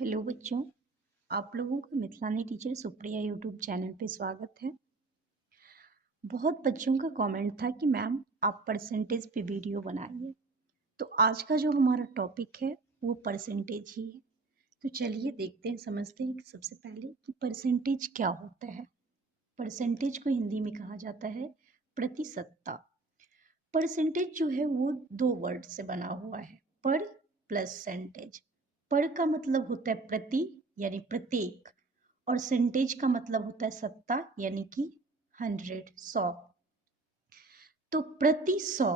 Hello बच्चों, आप लोगों का मिथिलानी टीचर सुप्रिया यूट्यूब चैनल पे स्वागत है। बहुत बच्चों का कमेंट था कि मैम आप परसेंटेज पे वीडियो बनाइए। तो आज का जो हमारा टॉपिक है वो परसेंटेज ही है। तो चलिए देखते हैं, समझते हैं कि सबसे पहले कि परसेंटेज क्या होता है। परसेंटेज को हिंदी में कहा जाता है प्रतिशतता। परसेंटेज जो है वो दो वर्ड से बना हुआ है, पर प्लस सेंटेज। पर का मतलब होता है प्रति यानी प्रत्येक, और सेंटेज का मतलब होता है सत्ता यानी कि 100। तो प्रति 100,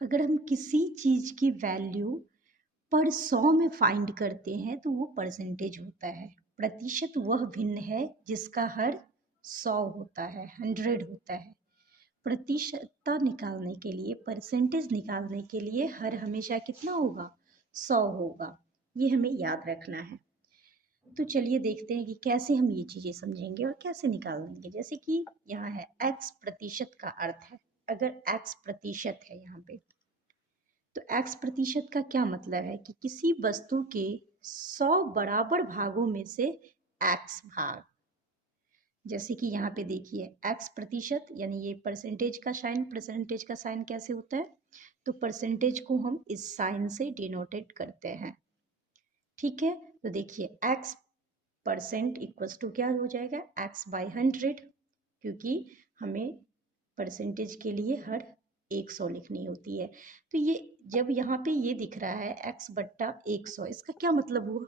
अगर हम किसी चीज की वैल्यू पर 100 में फाइंड करते हैं तो वो परसेंटेज होता है। प्रतिशत वह भिन्न है जिसका हर 100 होता है, 100 होता है। प्रतिशतता निकालने के लिए, परसेंटेज निकालने के लिए हर हमेशा कितना होगा, 100 होगा। ये हमें याद रखना है। तो चलिए देखते हैं कि कैसे हम ये चीज़ें समझेंगे और कैसे निकालेंगे। जैसे कि यहाँ है x प्रतिशत का अर्थ है, अगर x प्रतिशत है यहाँ पे, तो x प्रतिशत का क्या मतलब है कि किसी वस्तु के 100 बराबर भागों में से x भाग। जैसे कि यहाँ पे देखिए x प्रतिशत यानी ये परसेंटेज का साइन, परसेंटेज का साइन कैसे होता है, तो परसेंटेज को हम इस साइन से डिनोटेट करते हैं। ठीक है, तो देखिए x परसेंट इक्वल्स टू क्या हो जाएगा, x बाई 100, क्योंकि हमें परसेंटेज के लिए हर 100 लिखनी होती है। तो ये जब यहाँ पे ये दिख रहा है x बट्टा 100, इसका क्या मतलब हुआ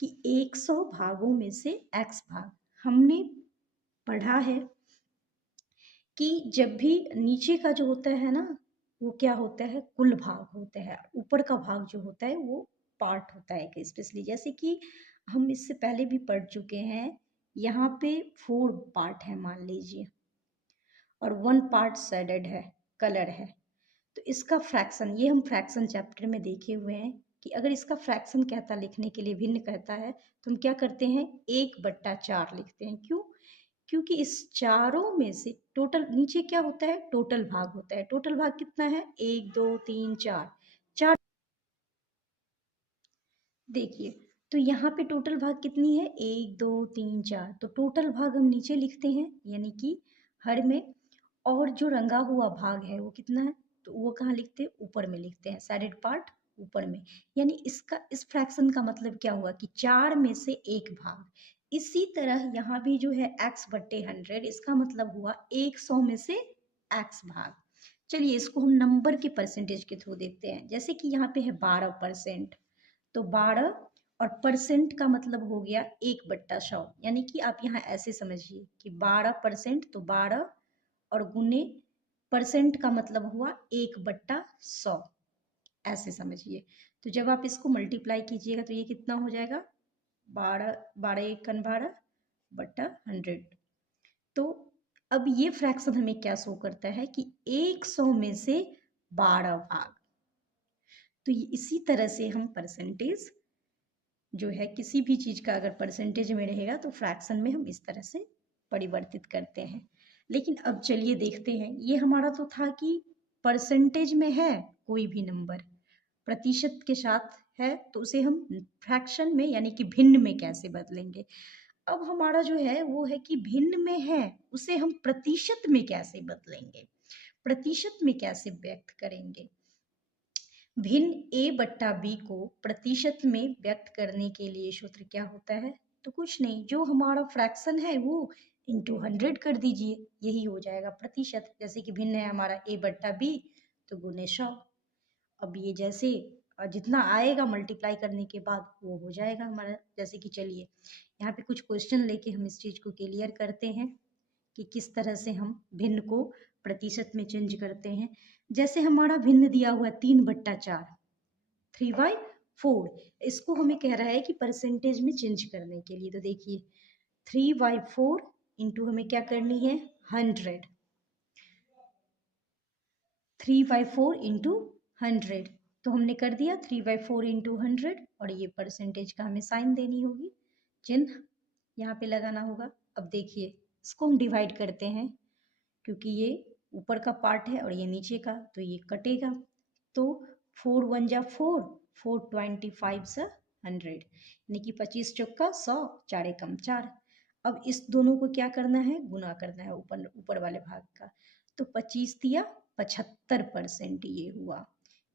कि 100 भागों में से x भाग। हमने पढ़ा है कि जब भी नीचे का जो होता है ना, वो क्या होता है, कुल भाग होता है। ऊपर का भाग जो होता है वो पार्ट होता है एक स्पेशली। जैसे कि हम इससे पहले भी पढ़ चुके हैं, यहाँ पे 4 पार्ट है मान लीजिए, और 1 पार्ट शेडेड है, कलर है। तो इसका फ्रैक्शन, ये हम फ्रैक्शन चैप्टर में देखे हुए हैं कि अगर इसका फ्रैक्शन कहता लिखने के लिए, भिन्न कहता है, तो हम क्या करते हैं, 1/4 लिखते हैं। क्यों? क्योंकि इस चारों में से टोटल नीचे क्या होता है, टोटल भाग होता है। टोटल भाग कितना है, 1 2 3 4, 4। देखिए, तो यहाँ पे टोटल भाग कितनी है, 1 2 3 4। तो टोटल भाग हम नीचे लिखते हैं यानी कि हर में, और जो रंगा हुआ भाग है वो कितना है, तो वो कहाँ लिखते हैं, ऊपर में लिखते हैं, साइडेड पार्ट ऊपर में। यानी इसका, इस फ्रैक्शन का मतलब क्या हुआ कि 4 में से 1 भाग। इसी तरह यहाँ भी जो है x/100, इसका मतलब हुआ 100 में से x भाग। चलिए इसको हम नंबर के परसेंटेज के थ्रू देखते हैं। जैसे कि यहाँ पे है 12%, तो 12 और परसेंट का मतलब हो गया 1/100। यानी कि आप यहाँ ऐसे समझिए कि 12% तो 12, और गुने परसेंट का मतलब हुआ 1/100, ऐसे समझिए। तो जब आप इसको मल्टीप्लाई कीजिएगा तो ये कितना हो जाएगा, 12 12 1 12 बट्टा 100। तो अब ये फ्रैक्शन हमें क्या शो करता है कि 100 में से 12 भाग। तो इसी तरह से हम परसेंटेज जो है, किसी भी चीज़ का अगर परसेंटेज में रहेगा तो फ्रैक्शन में हम इस तरह से परिवर्तित करते हैं। लेकिन अब चलिए देखते हैं, ये हमारा तो था कि परसेंटेज में है कोई भी नंबर प्रतिशत के साथ है तो उसे हम फ्रैक्शन में यानी कि भिन्न में कैसे बदलेंगे। अब हमारा जो है वो है कि भिन्न में है, उसे हम प्रतिशत में कैसे बदलेंगे, प्रतिशत में कैसे व्यक्त करेंगे। भिन्न a/b को प्रतिशत में व्यक्त करने के लिए सूत्र क्या होता है, तो कुछ नहीं, जो हमारा फ्रैक्शन है वो इंटू 100 कर दीजिए, यही हो जाएगा प्रतिशत। जैसे कि भिन्न है हमारा a/b, तो गुने 100। अब ये जैसे जितना आएगा मल्टीप्लाई करने के बाद वो हो जाएगा हमारा। जैसे कि चलिए यहाँ पे कुछ क्वेश्चन लेके हम इस चीज़ को क्लियर करते हैं कि किस तरह से हम भिन्न को प्रतिशत में चेंज करते हैं। जैसे हमारा भिन्न दिया हुआ है 3/4, 3/4, इसको हमें कह रहा है कि परसेंटेज में चेंज करने के लिए। तो देखिए 3/4 इंटू हमें क्या करनी है, 100, 3/4 इंटू 100। तो हमने कर दिया 3/4 इंटू 100, और ये परसेंटेज का हमें साइन देनी होगी, चिन्ह यहाँ पे लगाना होगा। अब देखिए इसको हम डिवाइड करते हैं, क्योंकि ये ऊपर का पार्ट है और ये नीचे का, तो ये कटेगा। तो 4 1 जा 4, 4 25 सा 100, यानी कि 25 चौका 100, 4 एकम 4। अब इस दोनों को क्या करना है, गुना करना है ऊपर ऊपर वाले भाग का। तो 25 दिया 75%, ये हुआ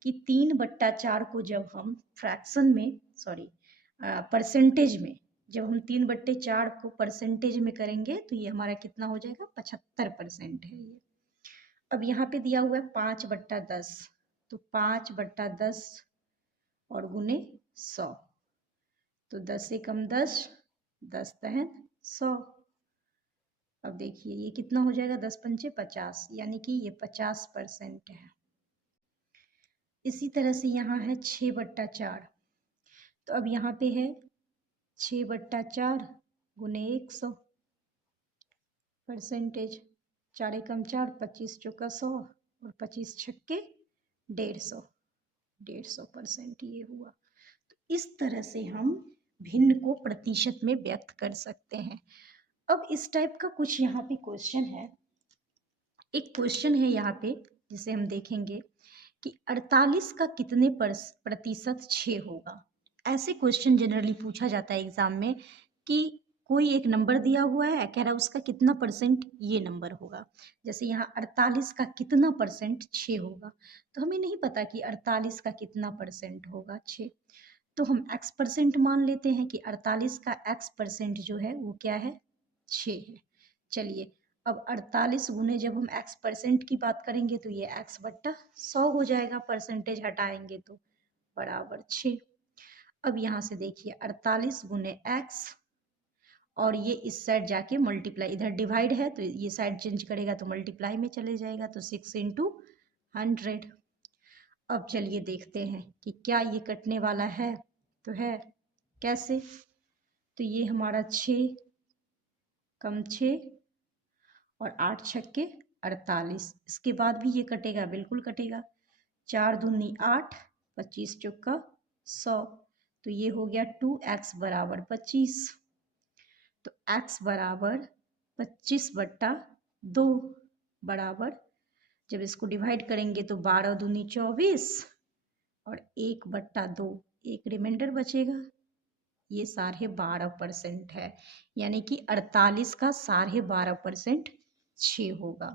कि 3/4 को जब हम फ्रैक्शन में, सॉरी परसेंटेज में, जब हम 3/4 को परसेंटेज में करेंगे तो ये हमारा कितना हो जाएगा, 75% है ये। अब यहाँ पे दिया हुआ है 5/10, तो 5/10 और गुने 100, तो 10 एकम 10, 10 दहन 100। अब देखिए ये कितना हो जाएगा, 10 पंचे 50, यानी कि ये 50% है। इसी तरह से यहाँ है 6/4, तो अब यहाँ पे है 6/4 गुने 100 परसेंटेज, 4 एकम 4, 25 चौका 100 और 25 छक्के 150, 150% ये हुआ। तो इस तरह से हम भिन्न को प्रतिशत में व्यक्त कर सकते हैं। अब इस टाइप का कुछ यहाँ पे क्वेश्चन है, एक क्वेश्चन है यहाँ पे जिसे हम देखेंगे कि 48 का कितने प्रतिशत 6 होगा। ऐसे क्वेश्चन जनरली पूछा जाता है एग्जाम में कि कोई एक नंबर दिया हुआ है, कह रहा है उसका कितना परसेंट ये नंबर होगा। जैसे यहाँ 48 का कितना परसेंट 6 होगा, तो हमें नहीं पता कि 48 का कितना परसेंट होगा 6, तो हम x% मान लेते हैं कि 48 का x% जो है वो क्या है, 6 है। चलिए अब 48 गुने जब हम x% की बात करेंगे तो ये x/100 हो जाएगा, परसेंटेज हटाएंगे तो बराबर 6। अब यहाँ से देखिए 48 गुने x, और ये इस साइड जाके मल्टीप्लाई, इधर डिवाइड है तो ये साइड चेंज करेगा तो मल्टीप्लाई में चले जाएगा, तो 6 × 100। अब चलिए देखते हैं कि क्या ये कटने वाला है, तो है कैसे, तो ये हमारा 6 कम 6 और 8 छक्के 48, इसके बाद भी ये कटेगा, बिल्कुल कटेगा। 4 दूनी 8, 25 चौका 100, तो ये हो गया 2x बराबर 25, तो x बराबर 25/2 बराबर, जब इसको डिवाइड करेंगे तो 12 दूनी 24 और 1/2, एक रिमाइंडर बचेगा, ये 12.5% है, यानी कि 48 का 12.5% 6 होगा।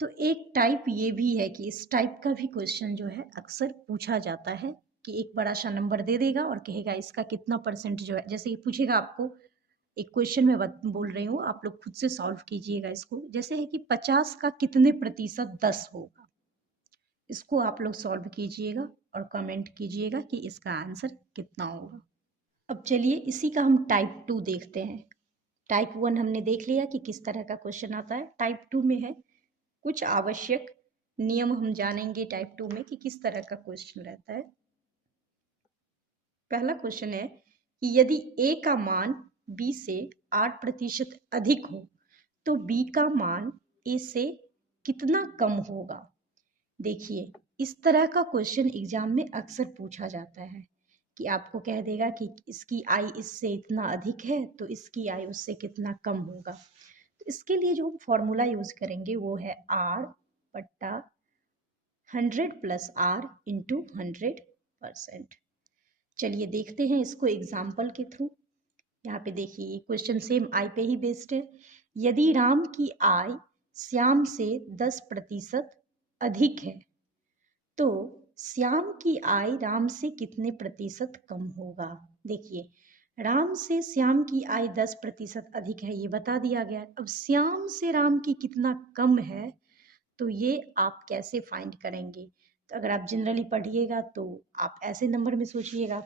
तो एक टाइप ये भी है कि इस टाइप का भी क्वेश्चन जो है अक्सर पूछा जाता है कि एक बड़ा सा नंबर दे देगा और कहेगा इसका कितना परसेंट जो है, जैसे ये पूछेगा आपको, एक क्वेश्चन में बोल रही हूँ, आप लोग खुद से सॉल्व कीजिएगा इसको। जैसे है कि 50 का कितने प्रतिशत 10 होगा, इसको आप लोग सॉल्व कीजिएगा और कमेंट कीजिएगा कि इसका आंसर कितना होगा। अब चलिए इसी का हम टाइप 2 देखते हैं। टाइप 1 हमने देख लिया कि किस तरह का क्वेश्चन आता है, टाइप 2 में है कुछ आवश्यक नियम हम जानेंगे टाइप 2 में कि किस तरह का क्वेश्चन रहता है। पहला क्वेश्चन है कि यदि a का मान b से 8% अधिक हो तो b का मान a से कितना कम होगा। देखिए इस तरह का क्वेश्चन एग्जाम में अक्सर पूछा जाता है कि आपको कह देगा कि इसकी आय इससे इतना अधिक है तो इसकी आय उससे कितना कम होगा। तो इसके लिए जो हम फॉर्मूला यूज करेंगे वो है r बट्टा 100 + r × 100%। चलिए देखते हैं इसको एग्जाम्पल के थ्रू। यहाँ पे देखिए ये क्वेश्चन सेम आय पे ही बेस्ड है। यदि राम की आय श्याम से 10% अधिक है तो श्याम की आय राम से कितने प्रतिशत कम होगा। देखिए राम से श्याम की आय 10% अधिक है ये बता दिया गया। अब श्याम से राम की कितना कम है तो ये आप कैसे फाइंड करेंगे। तो अगर आप जनरली पढ़िएगा तो आप ऐसे नंबर में सोचिएगा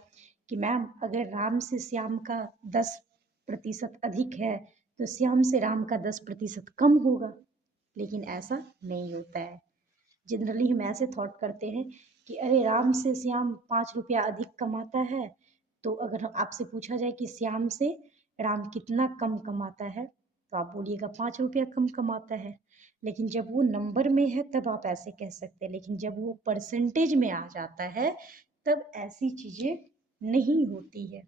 कि मैम अगर राम से श्याम का 10% अधिक है तो श्याम से राम का 10% कम होगा, लेकिन ऐसा नहीं होता है। जनरली हम ऐसे थॉट करते हैं कि अरे राम से श्याम 5 रुपया अधिक कमाता है, तो अगर आपसे पूछा जाए कि श्याम से राम कितना कम कमाता है तो आप बोलिएगा 5 रुपया कम कमाता है। लेकिन जब वो नंबर में है तब आप ऐसे कह सकते हैं, लेकिन जब वो परसेंटेज में आ जाता है तब ऐसी चीज़ें नहीं होती है।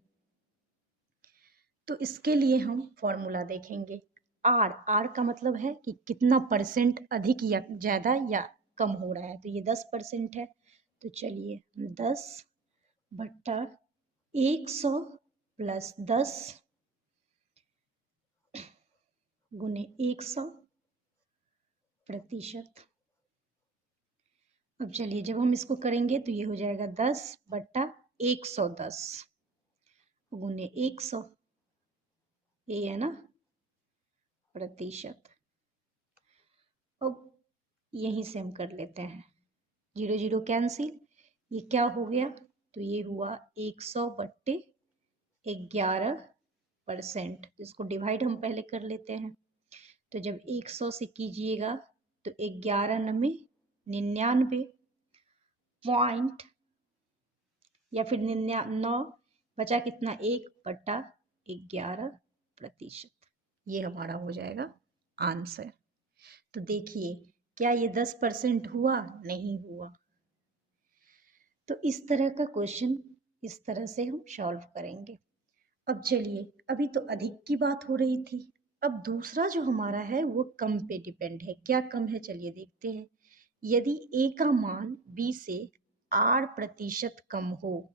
तो इसके लिए हम फॉर्मूला देखेंगे। आर का मतलब है कि कितना परसेंट अधिक या ज़्यादा या कम हो रहा है, तो ये 10% है। तो चलिए 10/100 100 प्लस 10 गुने 100 प्रतिशत। अब चलिए जब हम इसको करेंगे तो ये हो जाएगा 10/110 गुने 100, ये है ना प्रतिशत। अब यहीं से हम कर लेते हैं, 0 0 कैंसिल, ये क्या हो गया, तो ये हुआ 100/11%, जिसको डिवाइड हम पहले कर लेते हैं। तो जब 100 से कीजिएगा तो 11 नमे 99 पॉइंट, या फिर 99 बचा कितना, 1/11%, ये हमारा हो जाएगा आंसर। तो देखिए क्या ये 10% हुआ, नहीं हुआ। तो इस तरह का क्वेश्चन इस तरह से हम सॉल्व करेंगे। अब चलिए, अभी तो अधिक की बात हो रही थी, अब दूसरा जो हमारा है वो कम पे डिपेंड है। क्या कम है, चलिए देखते हैं। यदि a का मान b से 8% कम हो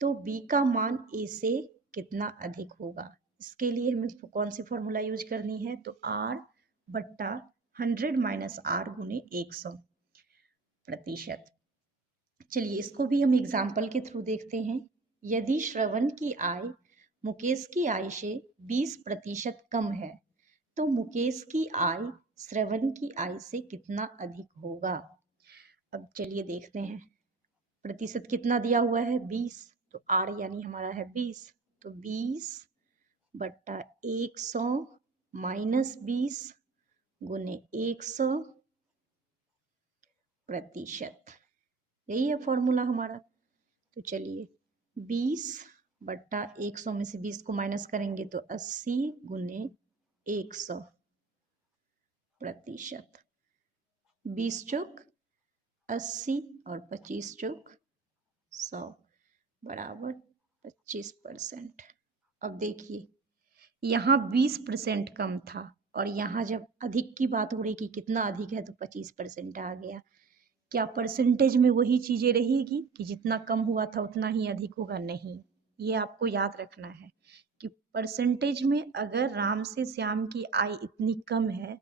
तो b का मान a से कितना अधिक होगा। इसके लिए हमें कौन सी फॉर्मूला यूज करनी है, तो r/100 माइनस r गुने 100%। चलिए इसको भी हम एग्जाम्पल के थ्रू देखते हैं। यदि श्रवण की आय मुकेश की आय से 20% कम है तो मुकेश की आय श्रवण की आय से कितना अधिक होगा। अब चलिए देखते हैं, प्रतिशत कितना दिया हुआ है, 20, तो आर यानी हमारा है 20, तो 20/100 माइनस 20 गुने 100%, यही है फॉर्मूला हमारा। तो चलिए 20/100 में से 20 को माइनस करेंगे तो 80 गुने 100%, 20 चौक 80 और 25 चौक 100 बराबर 25%। अब देखिए यहाँ 20% कम था और यहाँ जब अधिक की बात हो रही कि कितना अधिक है तो 25% आ गया। क्या परसेंटेज में वही चीज़ें रहेगी कि जितना कम हुआ था उतना ही अधिक होगा, नहीं। ये आपको याद रखना है कि परसेंटेज में अगर राम से श्याम की आय इतनी कम है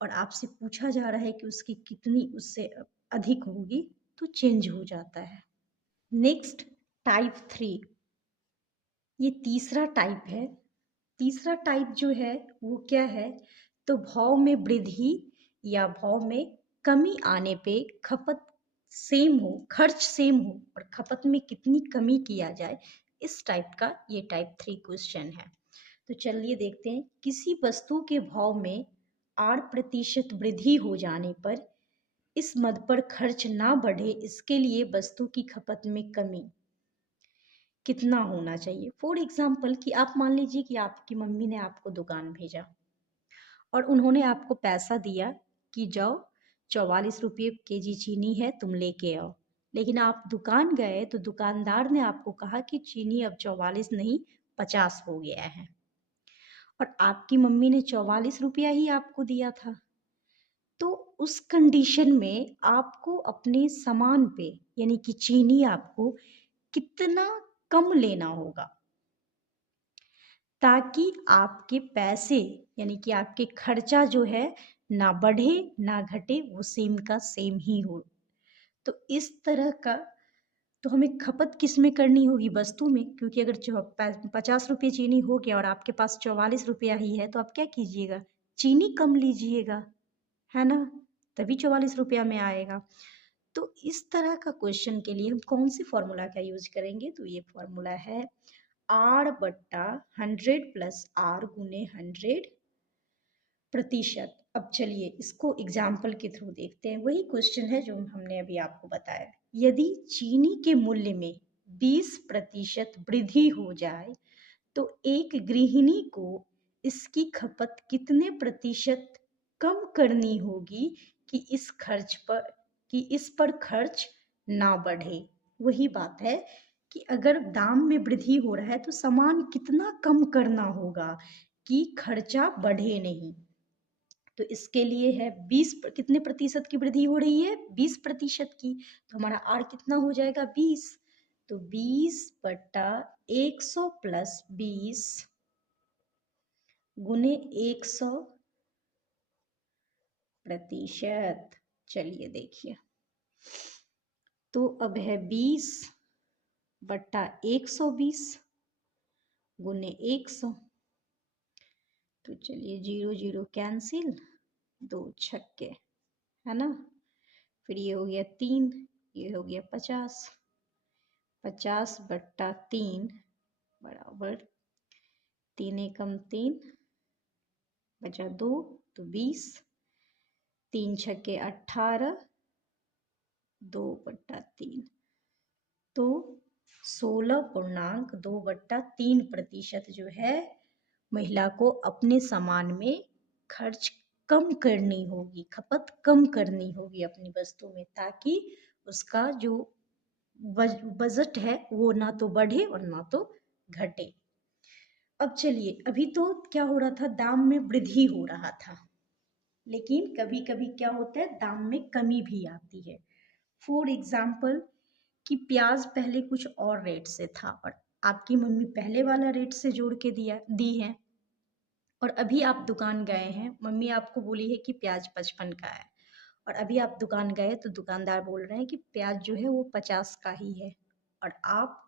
और आपसे पूछा जा रहा है कि उसकी कितनी उससे अधिक होगी तो चेंज हो जाता है। नेक्स्ट टाइप 3, ये तीसरा टाइप है। तीसरा टाइप जो है वो क्या है, तो भाव में वृद्धि या भाव में कमी आने पे खपत सेम हो, खर्च सेम हो और खपत में कितनी कमी किया जाए, इस टाइप का ये टाइप 3 क्वेश्चन है। तो चलिए देखते हैं, किसी वस्तु के भाव में 8% वृद्धि हो जाने पर इस मद पर खर्च ना बढ़े, इसके लिए वस्तु की खपत में कमी कितना होना चाहिए। फॉर एग्जाम्पल कि आप मान लीजिए कि आपकी मम्मी ने आपको दुकान भेजा और उन्होंने आपको पैसा दिया कि जाओ 44 रुपये केजी चीनी है, तुम लेके आओ। लेकिन आप दुकान गए तो दुकानदार ने आपको कहा कि चीनी अब 44 नहीं 50 हो गया है, और आपकी मम्मी ने 44 रुपया ही आपको दिया था। तो उस कंडीशन में आपको अपने सामान पे यानी कि चीनी आपको कितना कम लेना होगा ताकि आपके पैसे यानी कि आपके खर्चा जो है ना बढ़े ना घटे, वो सेम का सेम ही हो। तो इस तरह का तो हमें खपत किस में करनी होगी, वस्तु में, क्योंकि अगर 50 रुपये चीनी हो गया और आपके पास 44 रुपया ही है तो आप क्या कीजिएगा, चीनी कम लीजिएगा, है ना, तभी 44 रुपया में आएगा। तो इस तरह का क्वेश्चन के लिए हम कौन सी फॉर्मूला का यूज करेंगे, तो ये फॉर्मूला है r/100 प्लस r गुने 100%। अब चलिए इसको एग्जाम्पल के थ्रू देखते हैं। वही क्वेश्चन है जो हमने अभी आपको बताया। यदि चीनी के मूल्य में 20% वृद्धि हो जाए तो एक गृहिणी को इसकी खपत कितने प्रतिशत कम करनी होगी कि इस पर खर्च ना बढ़े। वही बात है कि अगर दाम में वृद्धि हो रहा है तो सामान कितना कम करना होगा कि खर्चा बढ़े नहीं। तो इसके लिए है 20 कितने प्रतिशत की वृद्धि हो रही है, 20% की, तो हमारा आर कितना हो जाएगा 20, तो 20/100 100 प्लस 20 गुने 100%। चलिए देखिए, तो अब है 20 बट्टा 120 गुने 100। तो चलिए 0 0 कैंसिल, 2 छक्के, है ना। फिर ये हो गया 3, ये हो गया 50। 50 बट्टा 3 बराबर 3 एकम 3 बचा 2 तो 20, 3 छक्के 18, 2 बट्टा 3 तो 16.2/3% जो है महिला को अपने सामान में खर्च कम करनी होगी, खपत कम करनी होगी अपनी वस्तु में, ताकि उसका जो बजट है वो ना तो बढ़े और ना तो घटे। अब चलिए, अभी तो क्या हो रहा था, दाम में वृद्धि हो रहा था, लेकिन कभी कभी क्या होता है, दाम में कमी भी आती है। फॉर एग्जाम्पल कि प्याज पहले कुछ और रेट से था और आपकी मम्मी पहले वाला रेट से जोड़ के दी है, और अभी आप दुकान गए हैं, मम्मी आपको बोली है कि प्याज 55 का है, और अभी आप दुकान गए तो दुकानदार बोल रहे हैं कि प्याज जो है वो 50 का ही है, और आप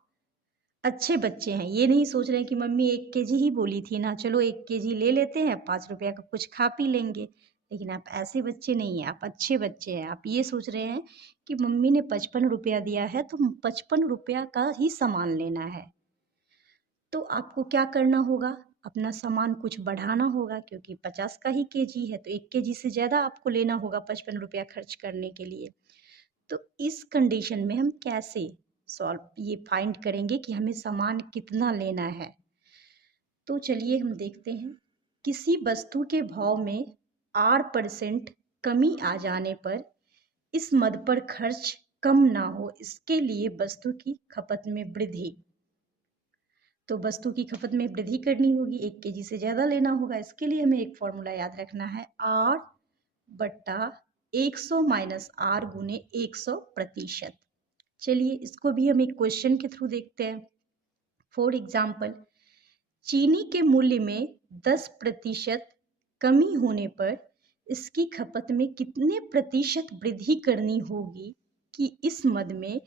अच्छे बच्चे हैं, ये नहीं सोच रहे हैं कि मम्मी 1 केजी ही बोली थी ना, चलो 1 केजी ले लेते हैं, 5 रुपया का कुछ खा पी लेंगे। लेकिन आप ऐसे बच्चे नहीं हैं, आप अच्छे बच्चे हैं। आप ये सोच रहे हैं कि मम्मी ने 55 रुपया दिया है तो 55 रुपया का ही सामान लेना है। तो आपको क्या करना होगा, अपना सामान कुछ बढ़ाना होगा, क्योंकि 50 का ही केजी है तो 1 केजी से ज़्यादा आपको लेना होगा 55 रुपया खर्च करने के लिए। तो इस कंडीशन में हम कैसे ये फाइंड करेंगे कि हमें सामान कितना लेना है। तो चलिए हम देखते हैं, किसी वस्तु के भाव में R% कमी आ जाने पर इस मद पर खर्च कम ना हो, इसके लिए वस्तु की खपत में वृद्धि। तो वस्तु की खपत में वृद्धि करनी होगी, 1 केजी से ज़्यादा लेना होगा। इसके लिए हमें एक फॉर्मूला याद रखना है, R बट्टा 100 माइनस R गुने 100%। चलिए इसको भी हम एक क्वेश्चन के थ्रू देखते हैं। फॉर एग्जाम्पल, चीनी के मूल्य में 10% कमी होने पर इसकी खपत में कितने प्रतिशत वृद्धि करनी होगी कि इस मद में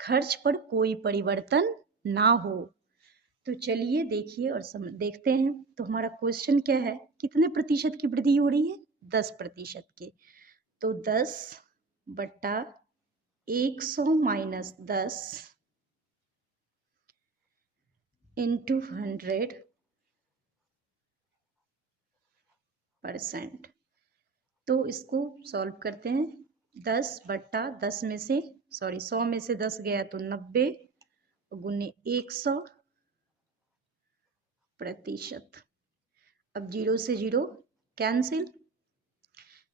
खर्च पर कोई परिवर्तन ना हो। तो चलिए देखिए और देखते हैं। तो हमारा क्वेश्चन क्या है, कितने प्रतिशत की वृद्धि हो रही है, 10% की। तो 10 बट्टा 100 माइनस 10 इंटू 100%। तो इसको सॉल्व करते हैं। 10 बट्टा 10 में से 100 में से 10 गया तो 90 गुने 100%। अब 0 से 0 कैंसिल।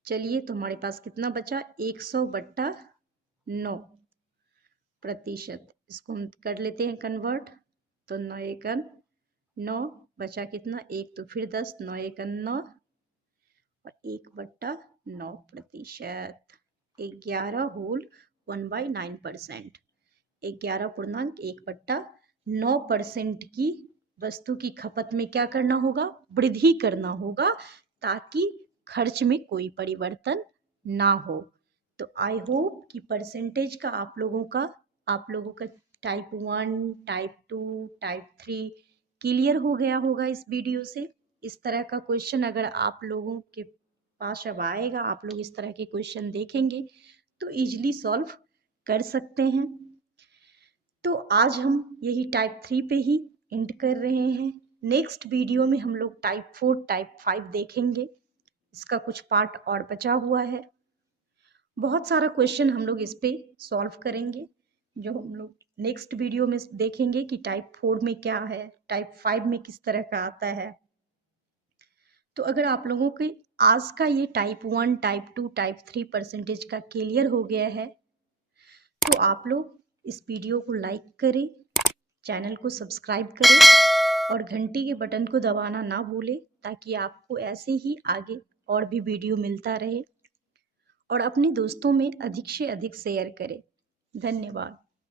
चलिए तो हमारे पास कितना बचा, 100 बट्टा 9%। इसको हम कर लेते हैं कन्वर्ट। तो 9 एकन 9 बचा कितना, 1 तो फिर 10, 9 एकन 9 और 1/9%। 11/9%। 11.1/9% की वस्तु की खपत में क्या करना होगा, वृद्धि करना होगा, ताकि खर्च में कोई परिवर्तन ना हो। तो आई होप कि परसेंटेज का आप लोगों का टाइप 1, टाइप 2, टाइप 3 क्लियर हो गया होगा इस वीडियो से। इस तरह का क्वेश्चन अगर आप लोगों के पास अब आएगा, आप लोग इस तरह के क्वेश्चन देखेंगे तो इजीली सॉल्व कर सकते हैं। तो आज हम यही टाइप 3 पे ही एंड कर रहे हैं। नेक्स्ट वीडियो में हम लोग टाइप 4, टाइप 5 देखेंगे। इसका कुछ पार्ट और बचा हुआ है। बहुत सारा क्वेश्चन हम लोग इस पे सॉल्व करेंगे, जो हम लोग नेक्स्ट वीडियो में देखेंगे कि टाइप 4 में क्या है, टाइप 5 में किस तरह का आता है। तो अगर आप लोगों के आज का ये टाइप 1, टाइप 2, टाइप 3 परसेंटेज का क्लियर हो गया है, तो आप लोग इस वीडियो को लाइक करें, चैनल को सब्सक्राइब करें और घंटी के बटन को दबाना ना भूलें, ताकि आपको ऐसे ही आगे और भी वीडियो मिलता रहे। और अपने दोस्तों में अधिक से अधिक शेयर करें। धन्यवाद।